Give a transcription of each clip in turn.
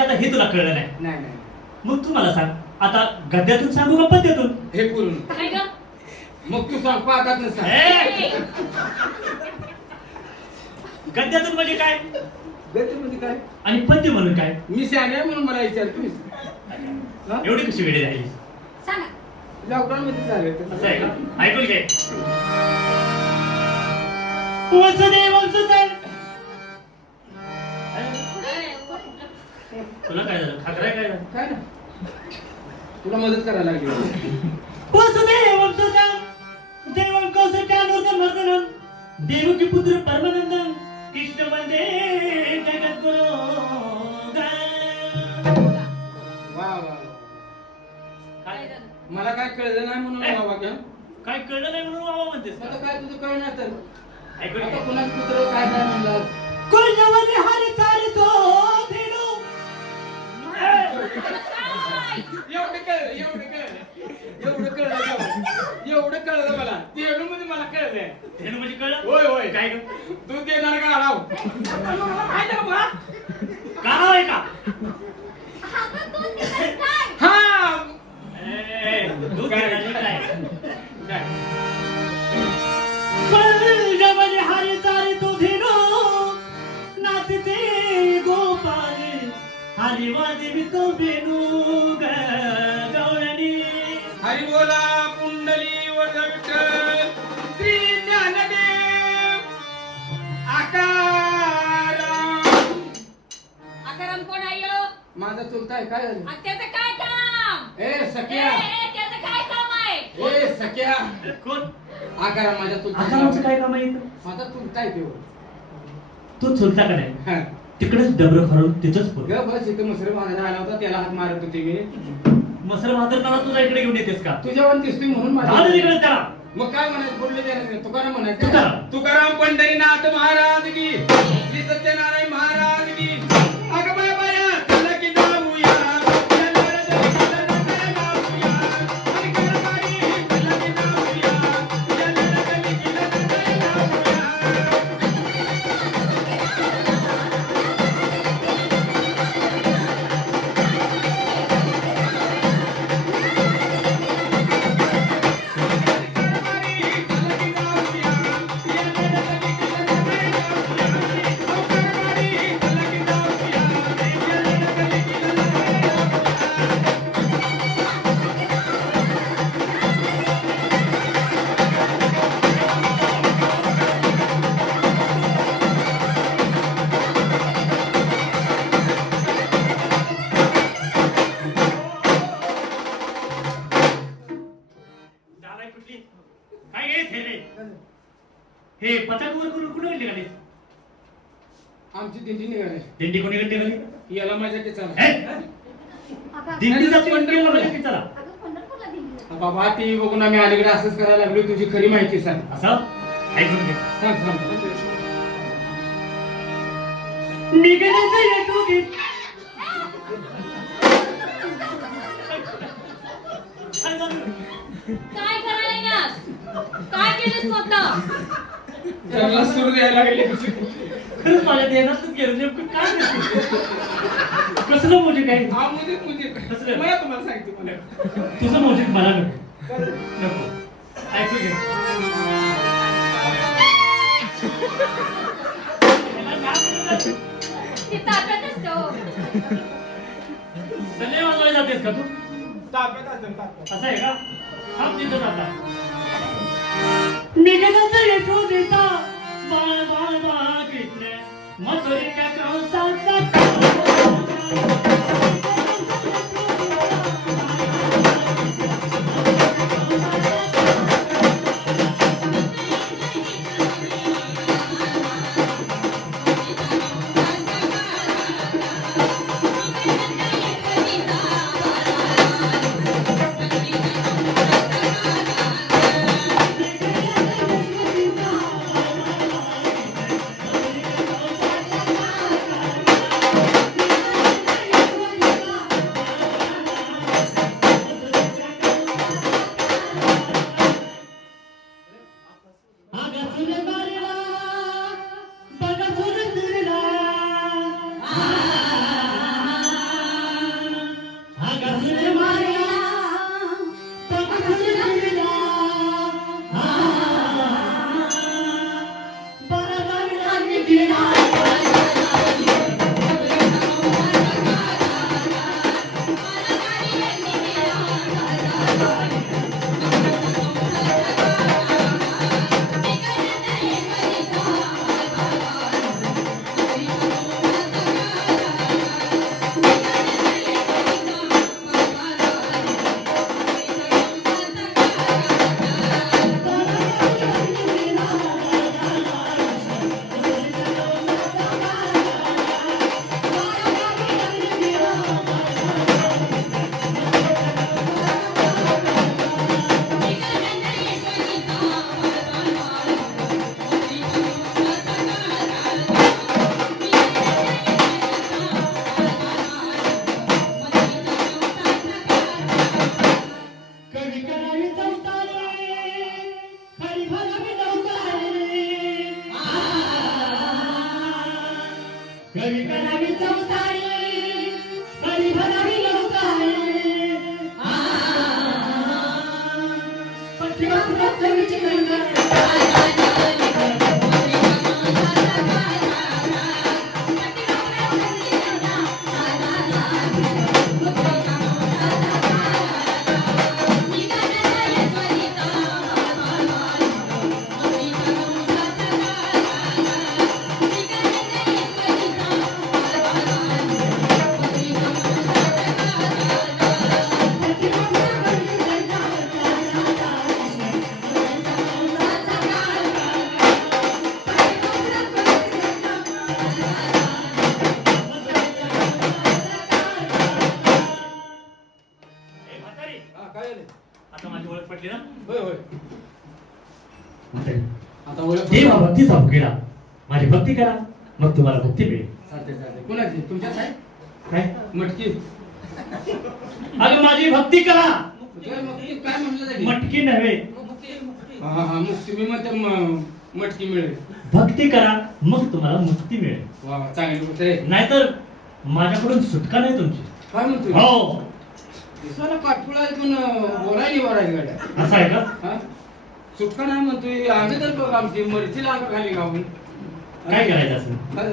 आता हे तुला कळलं नाही. नाही नाही मग तू मला सांग, आता गद्यातून सांगू का पद्यातून? हे करून काय ग? मग तू सांग पाहतात ना सांग. ए! गद्यातून म्हणजे काय गती म्हणजे काय? आणि पद्य म्हणून काय? मी शहाणे आहे म्हणून मला विचारतोस. एवढी कशी वेळी राहिली? सांगा. लॉकडाऊन मध्ये झाले असं आहे का? ऐकून घे. वसुदेवांचं तुला काय झालं? खाकराय काय झालं? काय ना तुला मदत करायला लागली. वसुदेवांचं देवांकाचं चानूर मर्दनम देवकी पुत्र परमानंदम कृष्ण वंदे जगद्गुरु. वा वा वा. काय मला काय कळलं नाही म्हणून ए. बाबा काय काय कळलं नाही म्हणून बाबा म्हणतेस का? आता काय तुझं कळणार तर ऐकून आता घे. कुणाचं पुत्र काय काय म्हणलं. कोणत्यामध्ये हरी चालतो धेनू. एवढं कळलं एवढं कळलं मला. तेवढं मध्ये मला कळलंय. धेनू म्हणजे कळलं? होय होय काय ग? तू देणार का आडाव. काय ना बा गाव आहे का? हा ए, दूध काय? देणारी काय? काय कोणत्यामध्ये हरी चालतो धेनू नाचते गोपाल हरी वाजवितो वेणू गवळणी. हरी बोला कुंडली वर विठ्ठल श्री ज्ञानदेव आकाराम. आकाराम कोण आहे ह्यो? माझा चुलता आहे. काय झालं? आणि त्याचं काय काम? ए सख्या त्याचं काय काम आहे? ए सख्या कोण? आकाराम माझा चुलता. आकाराचं काय काम आहे इथं? माझा चुलता आहे तो. तू चुलता का नाही? हा. तिकडेच डबर खरून तिथंच पड. ग बस इथं मुसरे बांधायला आला होता त्याला हात मारत होते मी. मसर भादरताना तुझा इकडे घेऊन येतेस का? तुझ्यावर दिसतोय म्हणून झालं माझ्या तिकडे त्याला. मग काय म्हणायचं बोलले त्याने तुकाराम म्हणायचं. तुकाराम. तुकाराम पंढरीनाथ महाराज की श्री सत्यनारायण महाराज की. अगं बाया बाया चला की जाऊया झालाय कुठली? काय हे थेरे? हे पतंग वर करून कुठे निघाले? आमची दिंडी निघाली. दिंडी कोणी निघाली? याला माझ्या की चला. हे? दिंडी जाते पंढरपूरला पंढरपूरला. की चला? बाबा ती बघून आम्ही अलीकडे असंच करायला लागलो. तुझी खरी माहिती सांग. असं ऐकून घे. सांग सांग. निघण्याचं येतो गीत. काय करायला यास? काय केलं स्वतः? त्याला सूर द्यायला लागले. खरंच माझ्या ध्यानातच गेलं नेमकं काय करते? कसलं म्युझिक आहे? हा मुझे कसलं? मला तुम्हाला सांगते मला. तुझं म्युझिक मला नको. नको. ऐकू घे. ते ताब्यात असतो. संजय वाजवायला जातेस का तू? ताब्यात असेल ताब्यात. असं आहे का? थांब तिथं जाता. निघण्याचं येतो देता बाळ बाळ बाळ कृष्ण मथुरेच्या कंसाचा आता माझी ओळख पटली ना? होय होय म्हातारे, आता ओळख देवा भक्तीचा भुकेला माझी भक्ती करा, मग तुम्हाला भक्ती मिळेल. चालते चालते. कोणाची तुमच्याच आहे काय? मटकी अगं माझी भक्ती करा. मटकी काय म्हटलं जाईल मटकी नव्हे, हा हा मुक्ती मी म्हणते मटकी मिळेल. भक्ती करा मग तुम्हाला मुक्ती मिळेल. वा वा, चांगली गोष्ट आहे. नाहीतर माझ्याकडून सुटका नाही तुमची. काय म्हणतो हो. दिसायला काटकुळा आहे पण बोलायला वरायची गाड्या. असं आहे का? हा? सुटका नाही म्हणतोय आम्ही तर बघ आमची मर्जी लाग खाली गावून काय करायचं असं? काय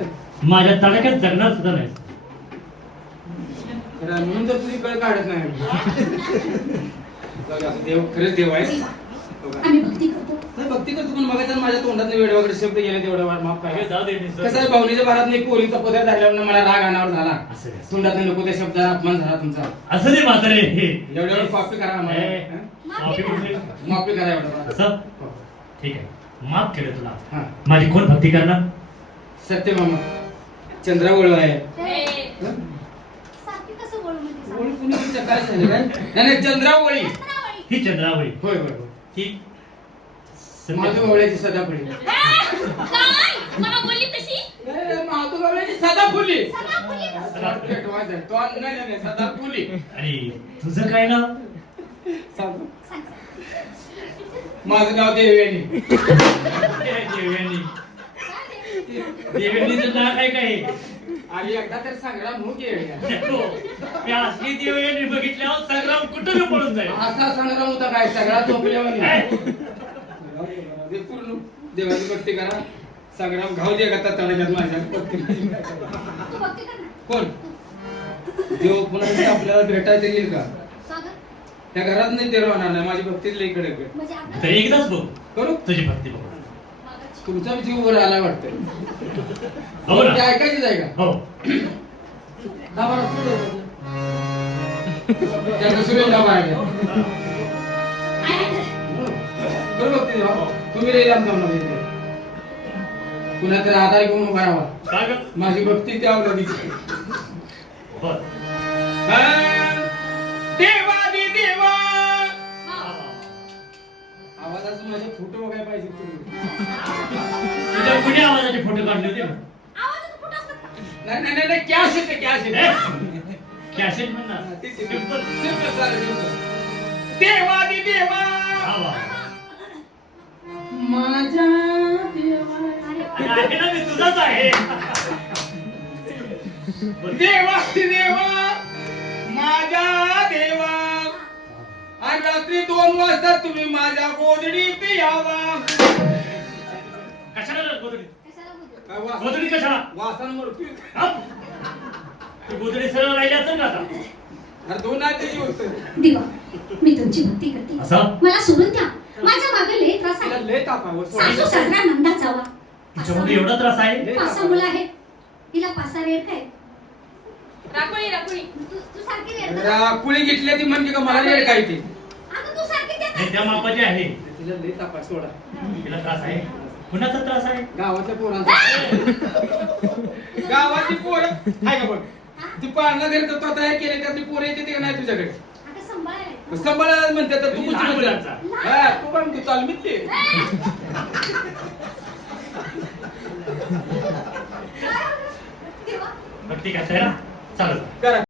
माझ्या तडक्यात जगणार सुद्धा नाही. खरं म्हणून तर तुझी कळ काढत नाही. बघ, असं देव खरंच देव आहे. बघा. आम्ही भक्ती करतो. नाही, भक्ती करतो पण बघायचं माझ्या तोंडात वेळ वगैरे शब्द गेले तेवढं माफ हे काय जाऊ दे निसर्ग. कसं आहे भावनीच्या भरात नाही पोरीचा पदर झाल्यावर मला राग अनावर झाला असं नाही. तोंडात नको त्या शब्दाला अपमान झाला तुमचा. असं नाही म्हातारे. हे एवढ्यावर कॉपी करा आम्हाला. हे, हं? माफी कुठली? माफी करा एवढं. असं? हो. ठीक आहे, माफ केलं तुला. हा. माझी कोण भक्ती करणार? सत्य मामा चंद्रा ओळव आहे. हे, हं? सारखी कसं बोलू म्हणजे ओळी कुणी तुमच्या काय झालं काय नाही नाही, चंद्रावळी. ही चंद्रावळी. होय होय होय. ही माधुबावळ्याची सदाफुली. काय? मला बोलली तशी? माधुबावळ्याची सदाफुली. सदाफुली. पेटवायचं आहे. तो नाही नाही नाही, सदाफुली. आणि तुझं काय नाव? सांग. माझं नाव देवयानी. देवयानी. देवयानीचं नाव काय काय? आणि एकदा तर संग्राम हो की मी असली देवयानी बघितल्यावर संग्राम कुठं पळून जाईल. असा संग्राम होता काय सगळा झोपल्यावर पूर्ण देवाची भक्ती करा. संग्राम घाव दे का तळ्यात माझ्या तू भक्ती कर ना. कोण देव पुन्हा आपल्याला भेटायचं येईल का? सागर त्या घरात नाही ते राहणार नाही. माझी भक्तीच लई कडक आहे. म्हणजे आपलं तर एकदाच बघ करू तुझी भक्ती बघ. मागाची. तुमचा बी जीव वर आला वाटतं. हो ते ना? ऐकायचीच आहे का? हो. दाबा असतो त्या दुसरी दाबा आहे का? करू भक्ती देवा. तुम्ही लई लांब जाऊ नका. पुन्हा तर आधार घेऊन उभा राहा. काय गं? माझी भक्ती त्यावर लगेच. बर. देवादी देवा. वा, वा, वा. आवाजाचं माझे फोटो बघायला पाहिजे तुम्ही. तुझ्या कुणी आवाजाचे फोटो काढले होते ना? आवाजाचं फोटो असतात का? नाही नाही नाही कॅश येते कॅश येते. कॅसेट म्हणणार. सिंपल. सिंपल झालं सिंपल. देवादी देवा. वा, वा. माझ्या देवा. अरे अरे आहे ना, मी तुझाच आहे. बर. देवादी देवा. माझ्या देवा. आणि रात्री 2 वाजता तुम्ही माझ्या गोदडीत यावा. कशाला गोधडी? कशाला बोलतो? काय वास- गोधडी कशाला? वासांवरती. हा? ती गोधडी सरळ राहिली असेल ना आता? अरे 2 आहे त्याची गोष्ट. देवा मी तुमची भक्ती करते. असं? मला सोडून द्या. माझ्या मागे लय त्रास तिला आहे. लय ताप आहे. सासू सासरा नंदा जावा. तिच्यामध्ये एवढा त्रास आहे? 5 मुलं आहेत. तिला 5 रेड काय? राखोळी राखोळी. तू सारखी रेड कर. राकुळी घेतली ती म्हणते का मला रेड काय ते. आता तू सारखी देत हे त्या मापाची आहे. तिला लय ताप आहे सोडा. तिला त्रास आहे. कुणाचा त्रास आहे? गावातल्या पोरांचा. गावातली पोरं आहे का बघ. ती पाळणा घरी तर तयार केले त्यातली पोरं येते का नाही तुझ्याकडे? आता सांभाळायला. सांभाळायला म्हणते तर तू कुठची लहान म्हणते? मुलांचा. हा, तू काय म्हणते तालमीत ते. देवा बरं, ठीक आहे, चला. चालेल. करा